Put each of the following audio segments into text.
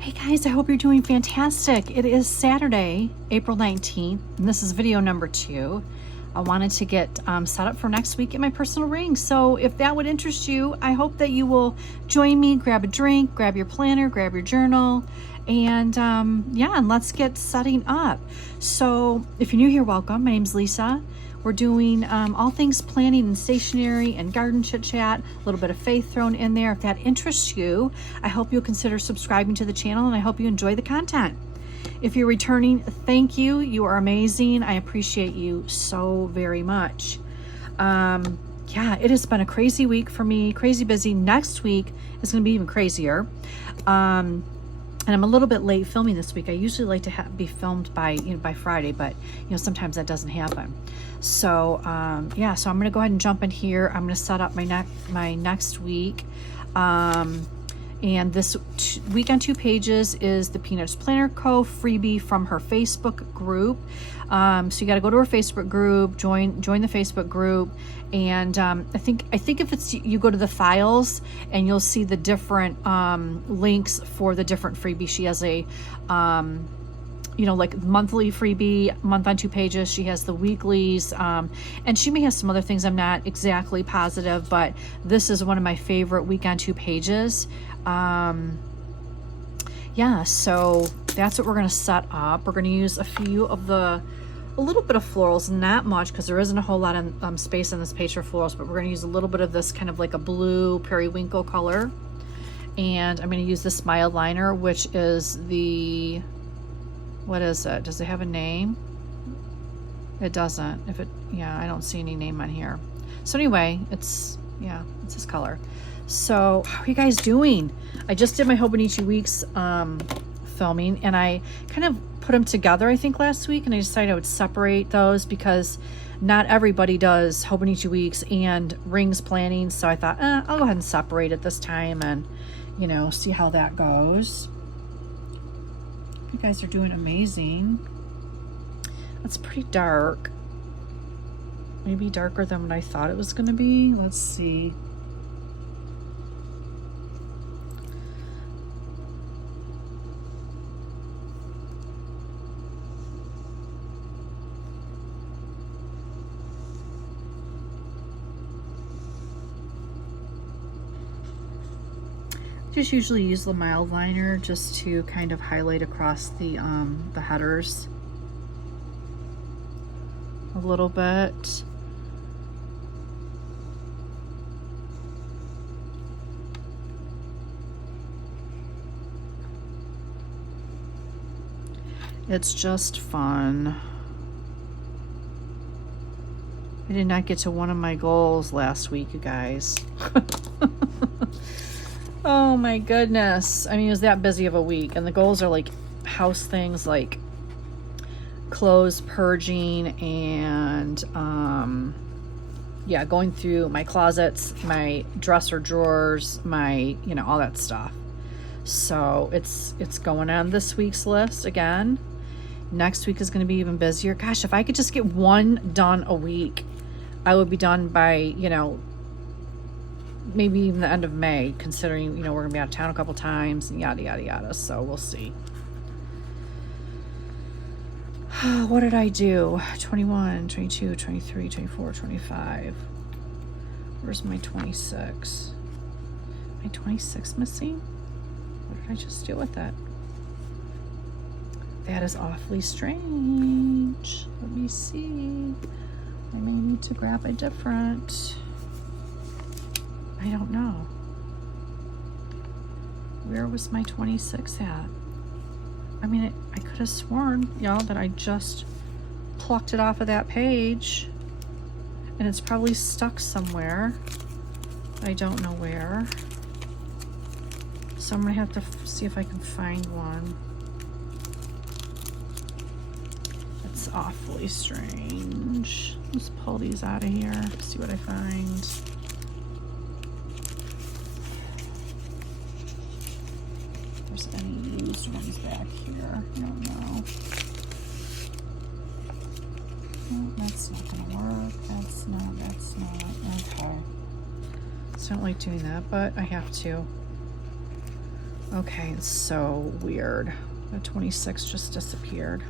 Hey guys, I hope you're doing fantastic. It is Saturday, April 19th, and this is video number 2. I wanted to get set up for next week at my personal ring. So if that would interest you, I hope that you will join me, grab a drink, grab your planner, grab your journal, and and let's get setting up. So if you're new here, welcome. My name's Lisa. We're doing all things planning and stationery and garden chit chat, a little bit of faith thrown in there. If that interests you, I hope you'll consider subscribing to the channel, and I hope you enjoy the content. If you're returning, thank you. You are amazing. I appreciate you so very much. It has been a crazy week for me, crazy busy. Next week is going to be even crazier. And I'm a little bit late filming this week. I usually like to be filmed by Friday, but sometimes that doesn't happen. So so I'm going to go ahead and jump in here. I'm going to set up my next week. And this week on 2 pages is the Peanuts Planner Co. freebie from her Facebook group. So you got to go to her Facebook group, join the Facebook group, and I think if it's you go to the files and you'll see the different links for the different freebies. She has a like monthly freebie, month on 2 pages. She has the weeklies, and she may have some other things. I'm not exactly positive, but this is one of my favorite week on 2 pages. So that's what we're going to set up. We're going to use a little bit of florals, not much because there isn't a whole lot of space on this page for florals, but we're going to use a little bit of this kind of like a blue periwinkle color. And I'm going to use the Smile liner, which is what is it? Does it have a name? It doesn't. I don't see any name on here. So anyway, it's this color. So how are you guys doing? I just did my Hobonichi Weeks filming, and I kind of put them together, I think, last week, and I decided I would separate those because not everybody does Hobonichi Weeks and rings planning. So I thought, I'll go ahead and separate it this time and, see how that goes. You guys are doing amazing. That's pretty dark. Maybe darker than what I thought it was going to be. Let's see. Just usually use the mild liner just to kind of highlight across the headers a little bit. It's just fun. I did not get to one of my goals last week, you guys. Oh my goodness. I mean, it was that busy of a week, and the goals are like house things like clothes purging and going through my closets, my dresser drawers, my all that stuff. So it's going on this week's list again. Next week is going to be even busier. Gosh, if I could just get one done a week, I would be done by maybe even the end of May, considering we're gonna be out of town a couple times and yada yada yada. So we'll see. What did I do? 21, 22, 23, 24, 25. Where's my 26? My 26 missing? What did I just do with that? That is awfully strange. Let me see. I may need to grab a different. I don't know. Where was my 26 at? I mean, I could have sworn, y'all, that I just plucked it off of that page. And it's probably stuck somewhere. I don't know where. So I'm going to have to see if I can find one. It's awfully strange. Let's pull these out of here, see what I find. Any used ones back here? I don't know. No, that's not gonna work. That's not. Okay. So I don't like doing that, but I have to. Okay, it's so weird. The 26 just disappeared.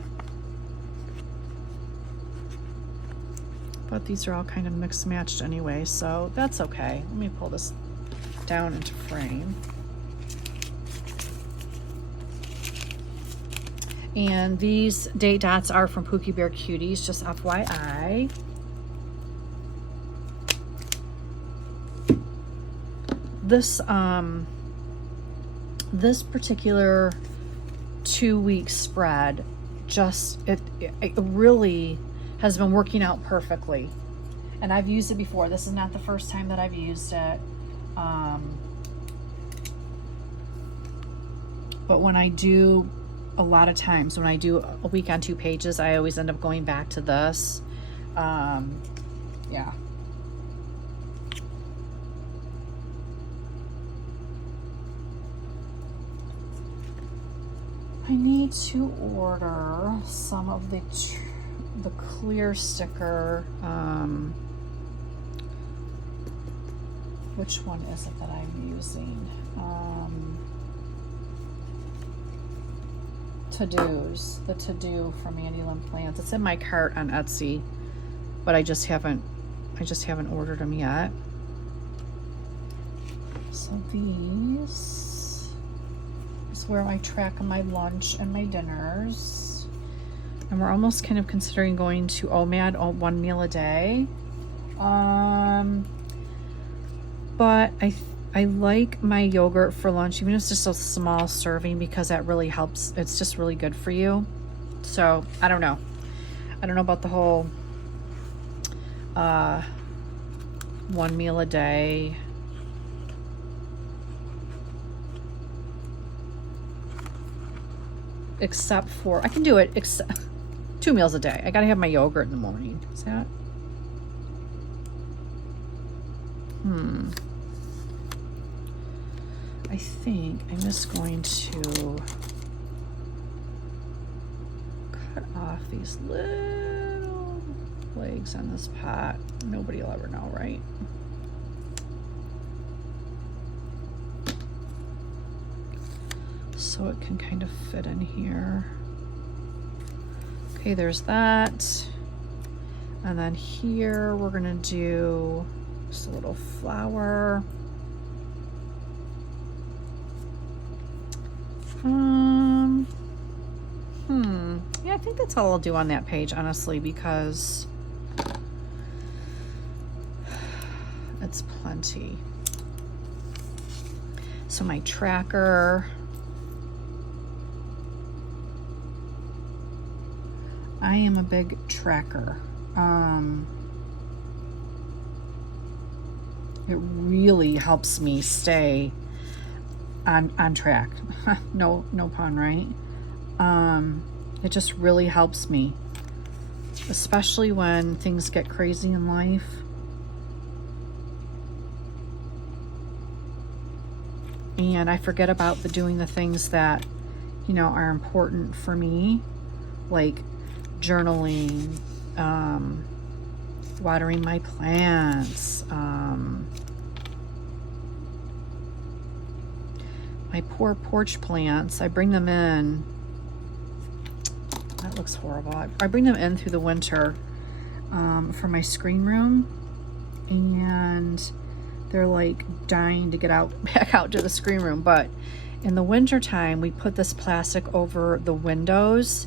But these are all kind of mixed matched anyway, so that's okay. Let me pull this down into frame. And these date dots are from Pookie Bear Cuties, just FYI. This particular 2-week spread it really has been working out perfectly, and I've used it before. This is not the first time that I've used it, but when I do, a lot of times when I do a week on 2 pages, I always end up going back to this. Yeah. I need to order some of the clear sticker. Which one is it that I'm using? To-dos, the to-do from Andy Lynn Plants. It's in my cart on Etsy, but I just haven't ordered them yet. So these is where I track my lunch and my dinners. And we're almost kind of considering going to OMAD, 1 meal a day. But I like my yogurt for lunch, even if it's just a small serving, because that really helps. It's just really good for you. So I don't know. I don't know about the whole 1 meal a day. Except for, I can do it except 2 meals a day. I gotta have my yogurt in the morning. Is that? I think I'm just going to cut off these little legs on this pot. Nobody will ever know, right? So it can kind of fit in here. Okay, there's that. And then here we're gonna do just a little flower. Yeah, I think that's all I'll do on that page, honestly, because it's plenty. So my tracker. I am a big tracker. It really helps me stay on track. no pun, right? It just really helps me, especially when things get crazy in life. And I forget about doing the things that, you know, are important for me, like journaling, watering my plants, my poor porch plants. I bring them in. That looks horrible. I bring them in through the winter for my screen room, and they're like dying to get back out to the screen room. But in the winter time, we put this plastic over the windows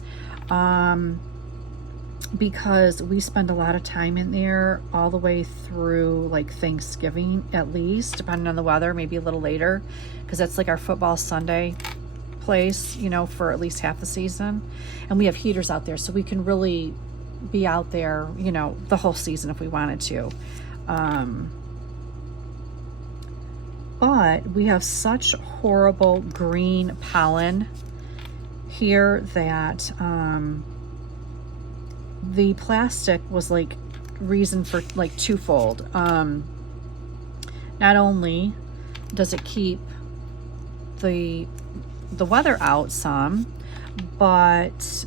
because we spend a lot of time in there all the way through like Thanksgiving, at least, depending on the weather, maybe a little later, because that's like our football Sunday place, you know, for at least half the season. And we have heaters out there, so we can really be out there, you know, the whole season if we wanted to. But we have such horrible green pollen here that the plastic was like reason for like twofold. Not only does it keep the weather out some, but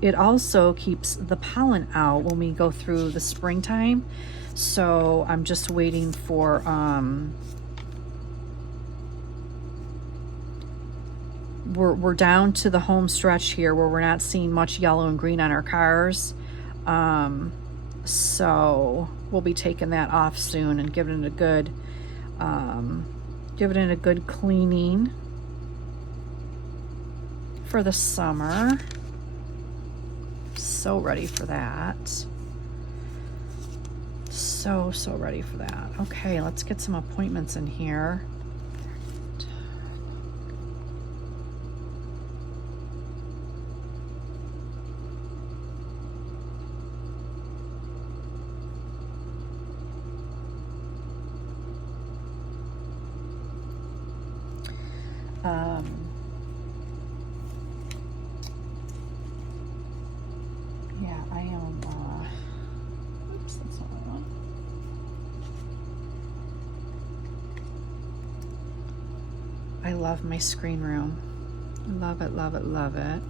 it also keeps the pollen out when we go through the springtime. So I'm just waiting for we're down to the home stretch here where we're not seeing much yellow and green on our cars. So we'll be taking that off soon and giving it a good cleaning for the summer. So ready for that. So ready for that. Okay, let's get some appointments in here. Yeah, I am, oops, that's not what I want. I love my screen room. Love it, love it, love it.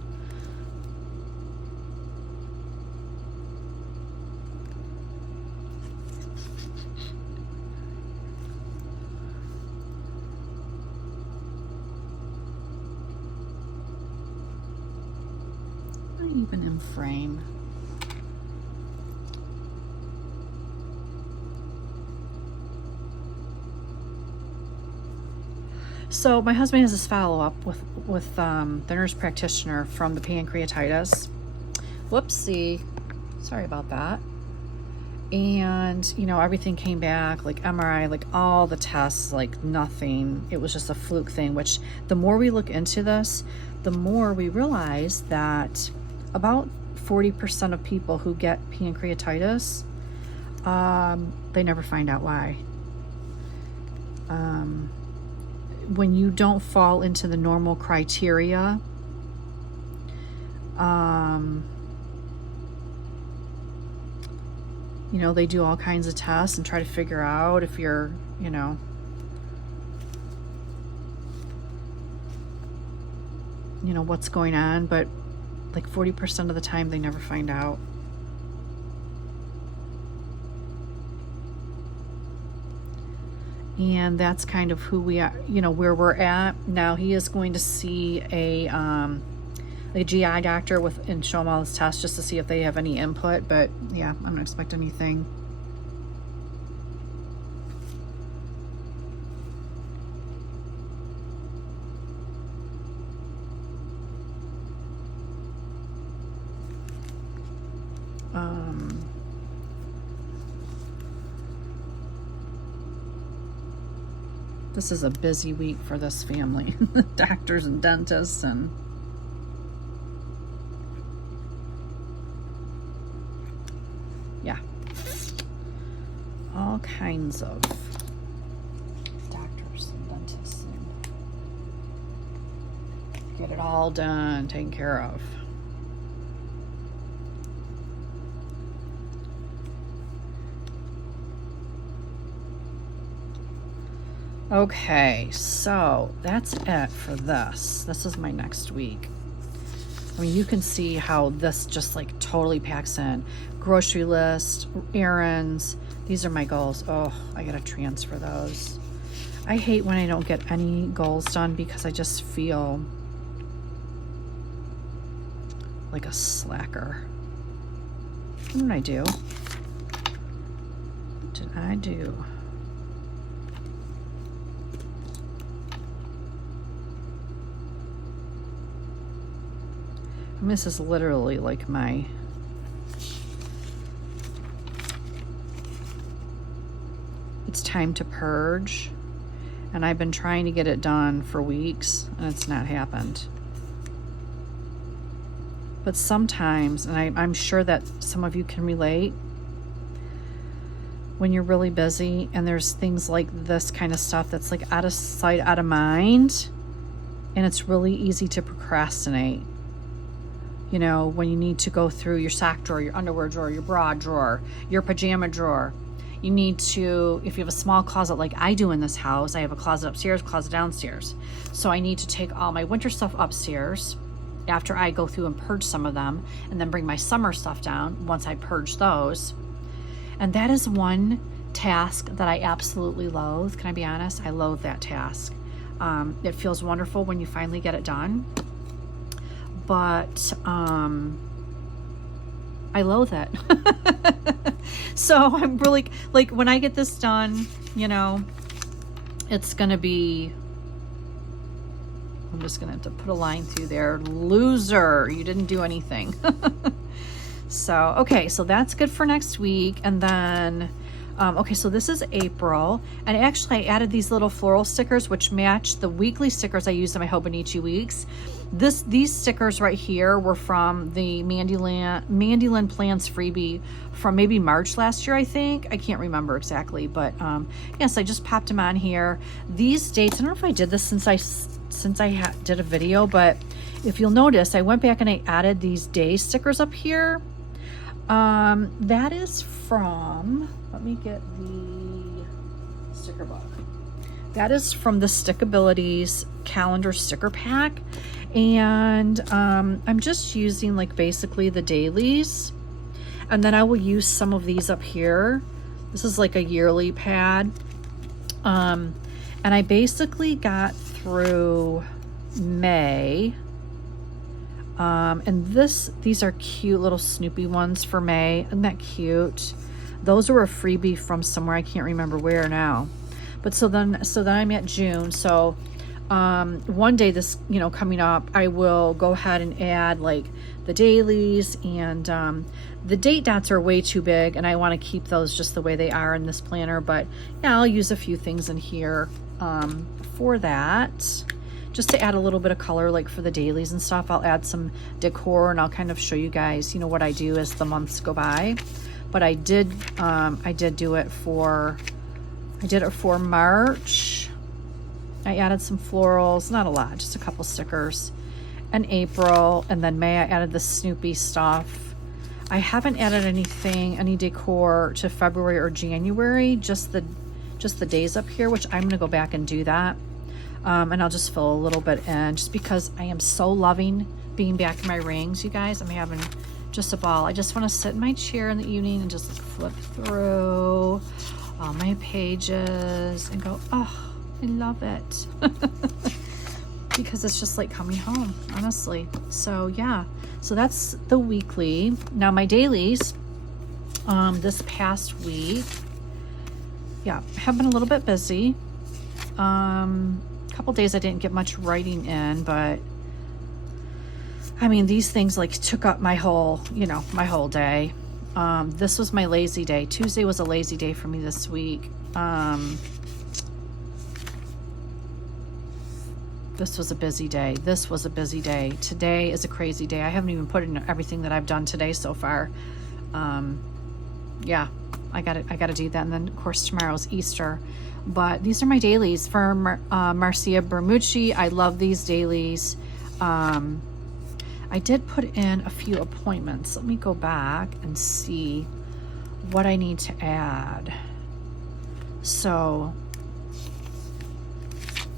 Not even in frame. So my husband has this follow-up with the nurse practitioner from the pancreatitis. Whoopsie, sorry about that. And you know, everything came back, like MRI, like all the tests, like nothing. It was just a fluke thing, which the more we look into this, the more we realize that about 40% of people who get pancreatitis, they never find out why. When you don't fall into the normal criteria, you know, they do all kinds of tests and try to figure out if you're, you know, what's going on, but like 40% of the time they never find out. And that's kind of who we are, you know, where we're at now. He is going to see a GI doctor and show him all his tests just to see if they have any input. But yeah, I don't expect anything. This is a busy week for this family. Doctors and dentists and yeah, all kinds of doctors and dentists and get it all done, taken care of. Okay, so that's it for this. This is my next week. I mean, you can see how this just like totally packs in. Grocery list, errands. These are my goals. Oh, I gotta transfer those. I hate when I don't get any goals done because I just feel like a slacker. What did I do? What did I do? And this is literally like my it's time to purge, and I've been trying to get it done for weeks and it's not happened. But sometimes, and I'm sure that some of you can relate, when you're really busy and there's things like this kind of stuff that's like out of sight, out of mind, and it's really easy to procrastinate. You know, when you need to go through your sock drawer, your underwear drawer, your bra drawer, your pajama drawer. You need to, if you have a small closet like I do in this house, I have a closet upstairs, closet downstairs. So I need to take all my winter stuff upstairs after I go through and purge some of them, and then bring my summer stuff down once I purge those. And that is one task that I absolutely loathe. Can I be honest? I loathe that task. It feels wonderful when you finally get it done. But I loathe it. So I'm really, like, when I get this done, you know, it's going to be, I'm just going to have to put a line through there. Loser, you didn't do anything. So, okay, so that's good for next week. And then, okay, so this is April. And actually, I added these little floral stickers, which match the weekly stickers I used in my Hobonichi weeks. These stickers right here were from the Mandyland Plans freebie from maybe March last year, I think. I can't remember exactly, but yes, I just popped them on here. These dates, I don't know if I did this since I did a video, but if you'll notice, I went back and I added these day stickers up here. That is from, let me get the sticker book. That is from the Stickabilities calendar sticker pack. And I'm just using like basically the dailies. And then I will use some of these up here. This is like a yearly pad. And I basically got through May. And these are cute little Snoopy ones for May. Isn't that cute? Those were a freebie from somewhere. I can't remember where now. But so then I'm at June. So one day this, you know, coming up, I will go ahead and add like the dailies, and the date dots are way too big and I want to keep those just the way they are in this planner. But yeah, I'll use a few things in here for that, just to add a little bit of color, like for the dailies and stuff. I'll add some decor and I'll kind of show you guys, you know, what I do as the months go by. But I did do it for, I did it for March. I added some florals, not a lot, just a couple stickers. And April, and then May I added the Snoopy stuff. I haven't added any decor to February or January, just the days up here, which I'm gonna go back and do that. And I'll just fill a little bit in, just because I am so loving being back in my rings, you guys. I'm having just a ball. I just want to sit in my chair in the evening and just flip through all my pages and go, oh, I love it. Because it's just like coming home, honestly. So yeah, so that's the weekly. Now my dailies, this past week, yeah, have been a little bit busy. Couple days I didn't get much writing in, but I mean, these things like took up my whole, you know, my whole day. This was my lazy day. Tuesday was a lazy day for me this week. This was a busy day. This was a busy day. Today is a crazy day. I haven't even put in everything that I've done today so far. Yeah, I gotta do that. And then of course tomorrow's Easter. But these are my dailies for Marcia Bermucci. I love these dailies. I did put in a few appointments. Let me go back and see what I need to add. So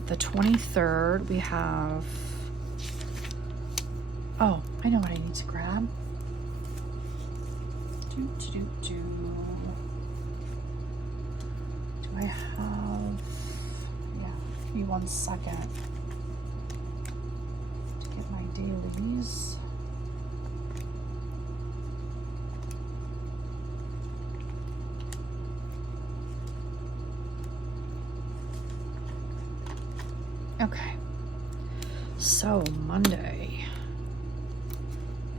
the 23rd we have, oh, I know what I need to grab. Do I have, yeah, give me 1 second to get my dailies. Okay, so Monday,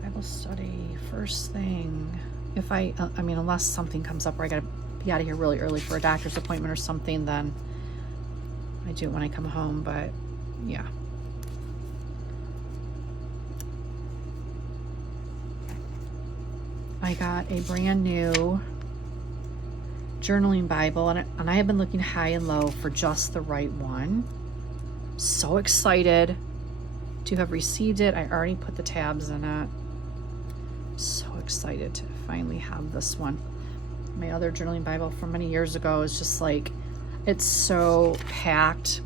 Bible study, first thing. If I mean, unless something comes up where I gotta be out of here really early for a doctor's appointment or something, then I do it when I come home, but yeah. I got a brand new journaling Bible, and I have been looking high and low for just the right one. So excited to have received it. I already put the tabs in it. So excited to finally have this one. My other journaling Bible from many years ago is just like, it's so packed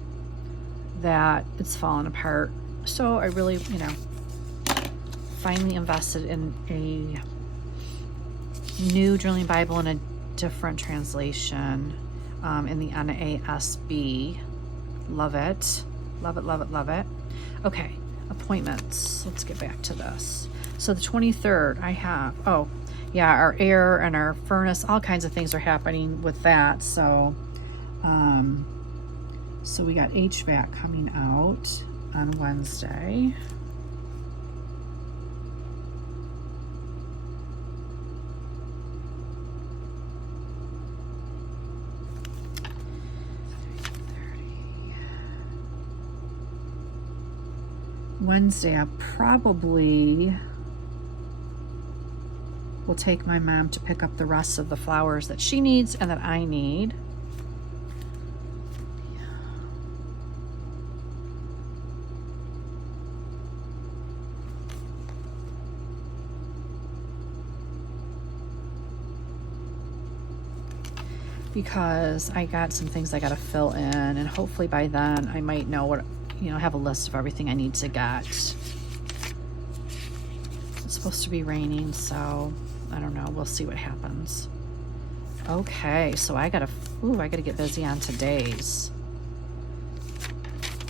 that it's fallen apart. So I really, you know, finally invested in a new journaling Bible in a different translation, in the NASB. Love it. Love it, love it, love it. Okay, appointments. Let's get back to this. So the 23rd, I have, oh, yeah, our air and our furnace, all kinds of things are happening with that. So, so we got HVAC coming out on Wednesday. Wednesday, I probably will take my mom to pick up the rest of the flowers that she needs and that I need. Because I got some things I got to fill in, and hopefully by then I might know what, you know, have a list of everything I need to get. It's supposed to be raining, so I don't know. We'll see what happens. Okay, so I gotta get busy on today's.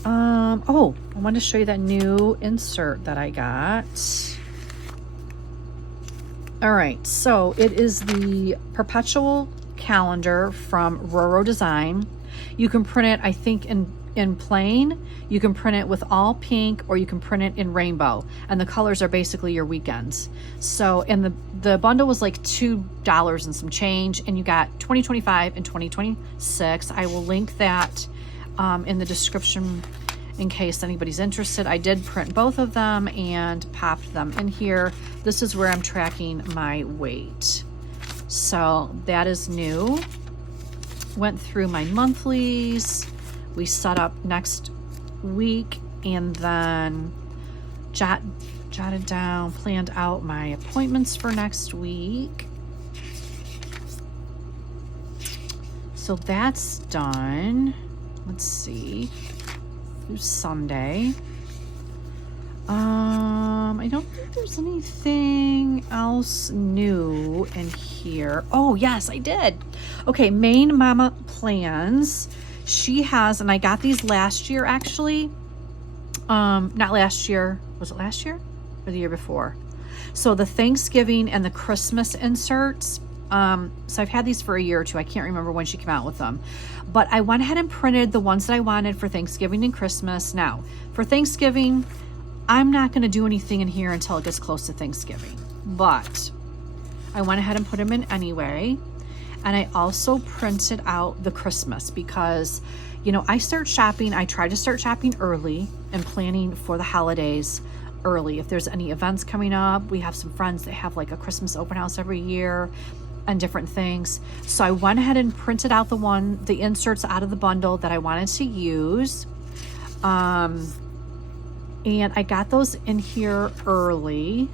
Oh, I wanted to show you that new insert that I got. All right, so it is the perpetual calendar from Roro Design. You can print it, I think, in plain. You can print it with all pink, or you can print it in rainbow, and the colors are basically your weekends. So, and the bundle was like $2 and some change, and you got 2025 and 2026. I will link that in the description in case anybody's interested. I did print both of them and popped them in here. This is where I'm tracking my weight. So that is new. Went through my monthlies. We set up next week, and then jotted down, planned out my appointments for next week. So that's done. Let's see. Through Sunday. I don't think there's anything else new in here. Oh, yes, I did. Okay, Main Mama Plans. She has, and I got these last year actually. Not last year. Was it last year or the year before? So the Thanksgiving and the Christmas inserts. So I've had these for a year or two. I can't remember when she came out with them. But I went ahead and printed the ones that I wanted for Thanksgiving and Christmas. Now, for Thanksgiving, I'm not going to do anything in here until it gets close to Thanksgiving. But I went ahead and put them in anyway. And I also printed out the Christmas because, you know, I try to start shopping early and planning for the holidays early. If there's any events coming up, we have some friends that have like a Christmas open house every year and different things. So I went ahead and printed out the inserts out of the bundle that I wanted to use. And I got those in here early.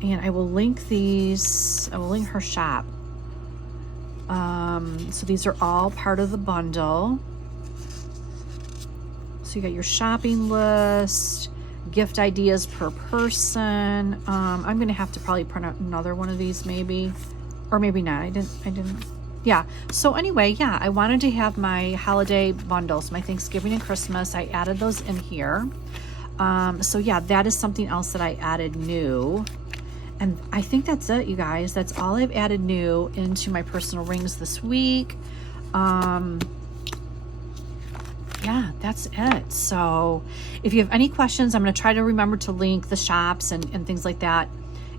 And I will link these. I will link her shop. So these are all part of the bundle. So you got your shopping list, gift ideas per person. I'm going to have to probably print out another one of these maybe. Or maybe not. I didn't. Yeah. So anyway, yeah, I wanted to have my holiday bundles, my Thanksgiving and Christmas. I added those in here. So yeah, that is something else that I added new. And I think that's it, you guys. That's all I've added new into my personal rings this week. Yeah, that's it. So if you have any questions, I'm going to try to remember to link the shops and things like that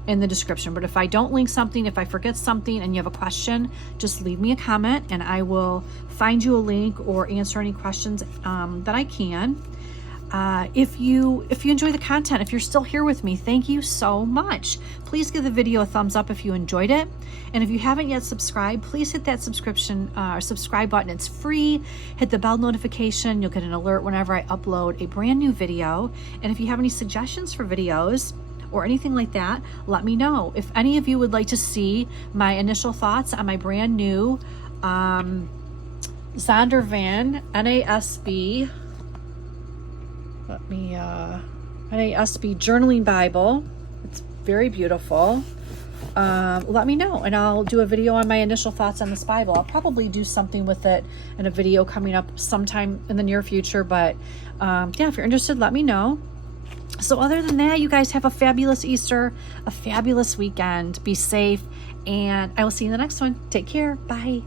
in the description. But if I don't link something, if I forget something and you have a question, just leave me a comment and I will find you a link or answer any questions that I can. If you enjoy the content, if you're still here with me, thank you so much. Please give the video a thumbs up if you enjoyed it. And if you haven't yet subscribed, please hit that subscribe button. It's free. Hit the bell notification. You'll get an alert whenever I upload a brand new video. And if you have any suggestions for videos or anything like that, let me know. If any of you would like to see my initial thoughts on my brand new Zondervan NASB NASB Journaling Bible. It's very beautiful. let me know, and I'll do a video on my initial thoughts on this Bible. I'll probably do something with it in a video coming up sometime in the near future, but yeah, if you're interested, let me know. So other than that, you guys have a fabulous Easter, a fabulous weekend. Be safe, and I will see you in the next one. Take care. Bye.